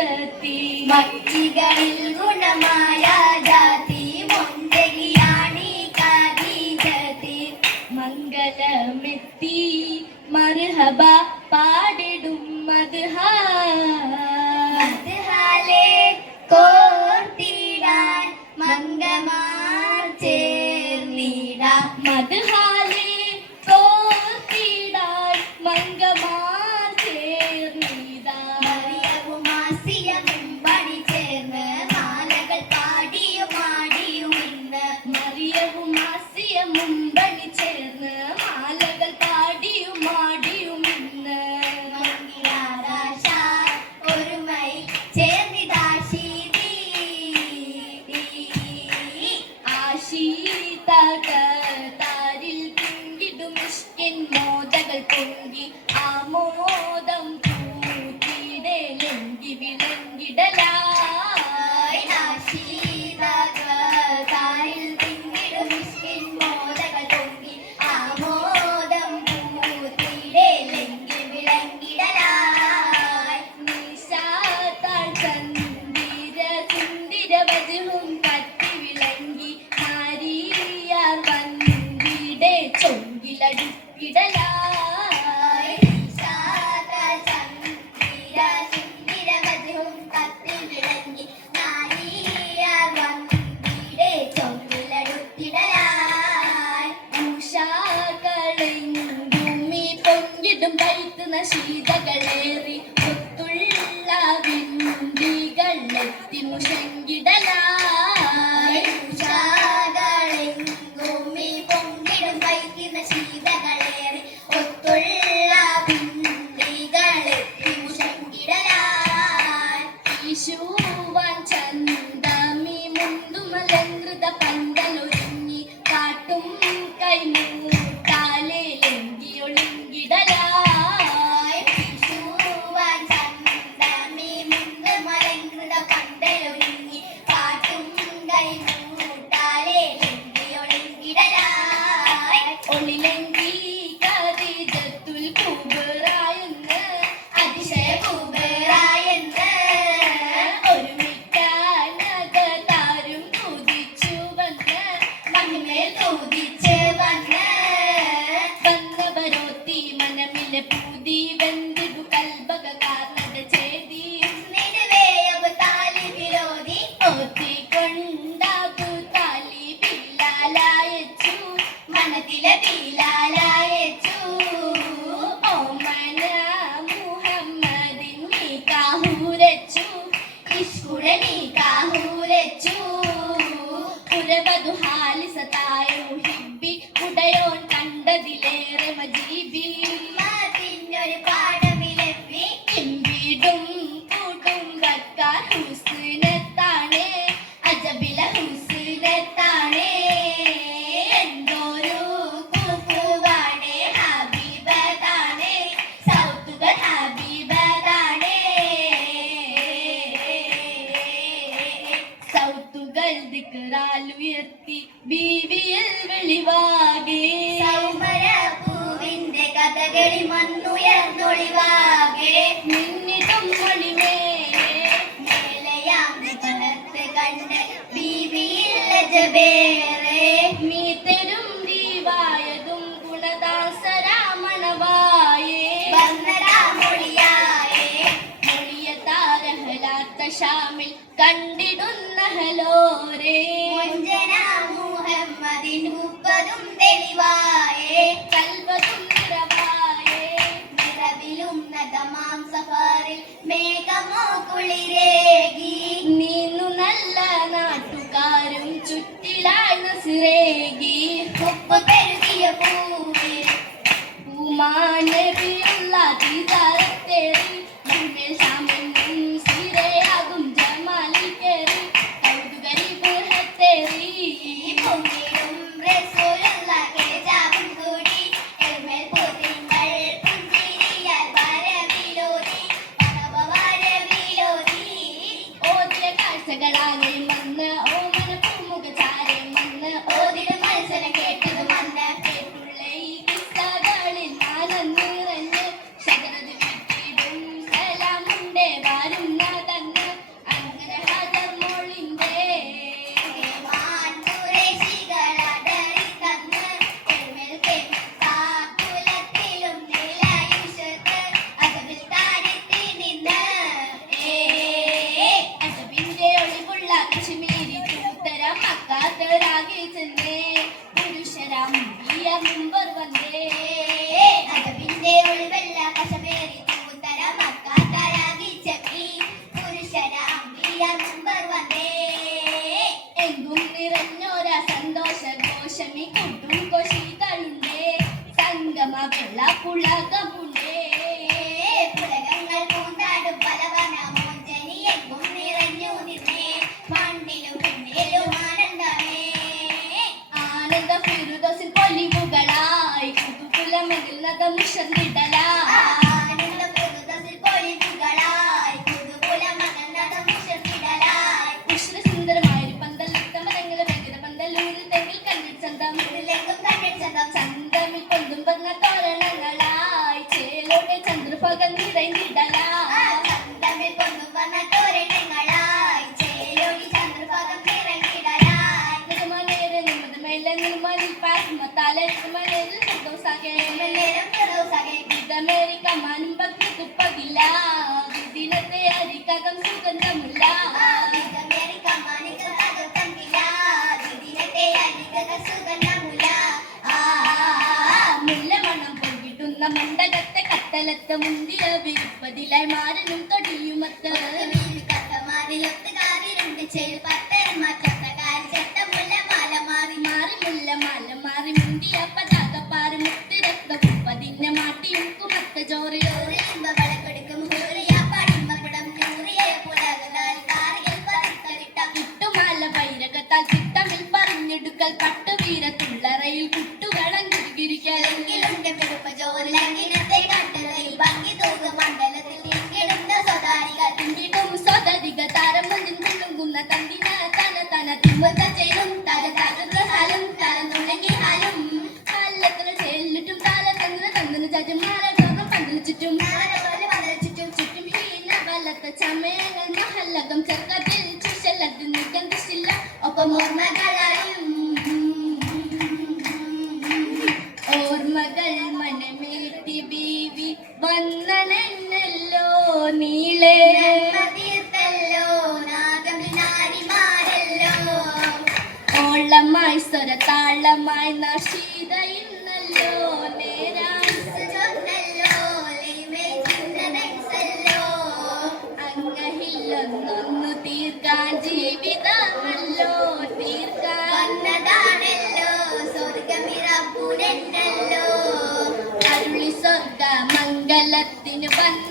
ജാതി ഭക്തികളിൽ ഗുണമായ ജാതി മുന്തകിയാണി കാതി മംഗളമെത്തി മർഹബ പാടിടും മദ്ഹാലെ കോർത്തിടാൻ മംഗമാർ ചേർന്നിടാം മദ്ഹാലെ കോർത്തിടാൻ മംഗമാർ ചേർന്നിടാം മറിയവും ആസിയവും പണി ചേർന്ന് മാലകൾ പാടിയും ആടിയും ഇന്ന് മറിയവും ആസിയവും പണി ചേർന്ന് മാലകൾ പാടിയും ആടിയും ഇന്ന് മംഗളാകാശ ഒരുമൈ ചേർന്നിതാശീതി ആശീതകതാരിൽ പിങ്കിടും ഇഷ്കിൻ മോദകൾ പൊങ്കി ആമോദം പൂത്തിടലെങ്കി വിളങ്കിടലായി ആശീതകതാരിൽ പിന്നിടും മിസ്കിൻ മോദകൾ പൊങ്കി ആമോദം പൂത്തിടലെങ്കി വിളങ്ങിടലായി നിശാതാൾ ചന്ദിര സുന്ദര വജുവും കത്തി വിളങ്ങി നാരിയാർ വന്ദിടെ ചൊങ്കിലടുക്കിടലായി ഉഷാകളെങ്കുമി പൊങ്കിടും പഴുത്തുന്ന ശീതകളേറി ഒത്തുള്ള വിണ്ടികൾ എത്തി മുഷങ്കിടലായി ഈശുവാൻ ചന്തമി മുണ്ടുമലങ്കൃത പന്തലൊരുങ്ങി കാട്ടും കൈമൂട്ടാലെ ലങ്കി ഒളിങ്കിടലായി ഒളിലങ്കി ഖദീജത്തുൽ കുബ്രായെന്ന് അതിശയ കുബ്രായെന്ന് ഒരുമിക്കാനകതാരും തുതിച്ചു വന്ന് മഹിമേൽ തുതിച്ച് വന്നവരോത്തി മനമിലെ പൂതി വെന്തിടു കൽബക കാരണത ചേതി ഓത്തിക്കൊണ്ടാകു താലി ബിലാലായച്ചു മനത്തിലെ ബിലാലായച്ചു ഓമന മുഹമ്മദിൻ നിക്കാഹുരച്ചു ഇഷ്കുടെ നിക്കാഹുരച്ചു ഉരവധു ഹാലിസതായ മുഹിബി ഉടയോൻ കണ്ടതിലേറെ മജീബി മതിനൊരു പാഠമിലെപ്പി ഇമ്പിടും കൂട്ടും വക്കാർ ഹുസ്നത്താണേ അജബില ഹുസ്നത്താണേ എന്തോരു കൂക്കുവാണേ ഹബീബതാണേ സൗത്തുകൾ ഹബീബതാണേ സൗത്തുകൾ ദിക്റാലുയർത്തി ബീവിയിൽ വെളിവാകെ സൗമര പൂവിന്റെ കഥകളി മണ്ണുയർന്നൊളിവാകെ മിന്നിടും മണിമേലെ മേലയാം പലത്ത് കണ്ട് ബീവിയിൽ ജബേറെ മീത്തരും ദീവായതും ഗുണദാസരാമണവായേ വർണ്ണരാമൊളിയായേ മൊഴിയ താരഹലാത്ത ഷാമിൽ കണ്ടിടുന്ന ഹലോരേ മുഞ്ചന മുഹമ്മദിൻ മുപ്പതും തെളിവായേ കൽവതും നിറവായേ നിറവിലുന്നതമാം സഫാറിൽ മേഘമോ കുളിരേകി നീന്നു നല്ല നാട്ടുകാരും ചുറ്റിലായി നസിറേകി ഉപ്പ് പെരുകിയ പൂവിൽ പൂമാനബിയുള്ള തീതാരത്തേറി നമ്മിൽ ഷാമെന്നും സിരയാകും ജമാലിൽ കേറി കൗതുകരി ബൃഹത്തേറി പൊങ്ങിടും റസൂലുള്ളാഹിന്റെ ജാബും കൂടി എരുമേൽ പൂത്തിങ്കൾ പുഞ്ചിരിയാൽ വരവിലോതി വരവിലോതി ഓതിയ കാഴ്ചകളാകെ മന്ന് ഓമന പൂമുഖചാരെ മന്ന് ഓതിടും മത്സരം കേട്ടത് മന്ന് കേട്ടുള്ള ഈ കിസ്സകളിൽ ആനന്ദിറഞ്ഞ് ശകരത് വിട്ടിടും സലാമുണ്ടേ വരുന്ന തന്നെ കകം സുഗന്ധമുള്ള മുല്ലമണം പൊങ്കിട്ടുന്ന മണ്ഡലത്തെ കത്തലത്ത് മുന്തിയ വിരിപ്പതിലായി മാരനും തൊടിയുമത്ത് മാറി മുല്ല മാല മാറി മുന്തിയ പതാക പാറി മുത്തിരക്ത പതിഞ്ഞ മാട്ടിയും കുമത്ത ചോറിലോ കിട്ടുമാല വൈരകത്താൽ ചിട്ടമിൽ പറഞ്ഞെടുക്കൽ പട്ടുവീരത്തുള്ളറയിൽ കുട്ടുകളങ്കിരിക്കൽ തുണ്ടിടും സ്വതതിക താരം മുന്നിൽ വിളുങ്ങുന്ന തന്തിന തന തന തിമ്മത്ത ചേരും തല തകർന്ന ഹാലും തല നുണങ്ങി ഹാലും കാലത്തിൽ ചെല്ലിട്ടും താല തങ്ങനെ ചാറ്റും മാലകം പന്തൽ ചുറ്റും ചുറ്റും ഹീന വലത്ത ചമയങ്ങൾ മഹല്ലകം ചെറുക്കത്തിൽ ചുശലത് നിഗന്ധിച്ചില്ല ഒപ്പം ഓർമ്മകൾ മനമേറ്റി ബീവി വന്നണല്ലോ നീളേ ഓളമായി സ്വരതാളമായി നശീത ഇന്നല്ലോ നേരാ അങ്ങഹില്ലൊന്നൊന്നു തീർക്കാൻ ജീവിതമല്ലോ തീർക്കാൻ അരുളി സ്വർഗ മംഗളത്തിന് വന്ന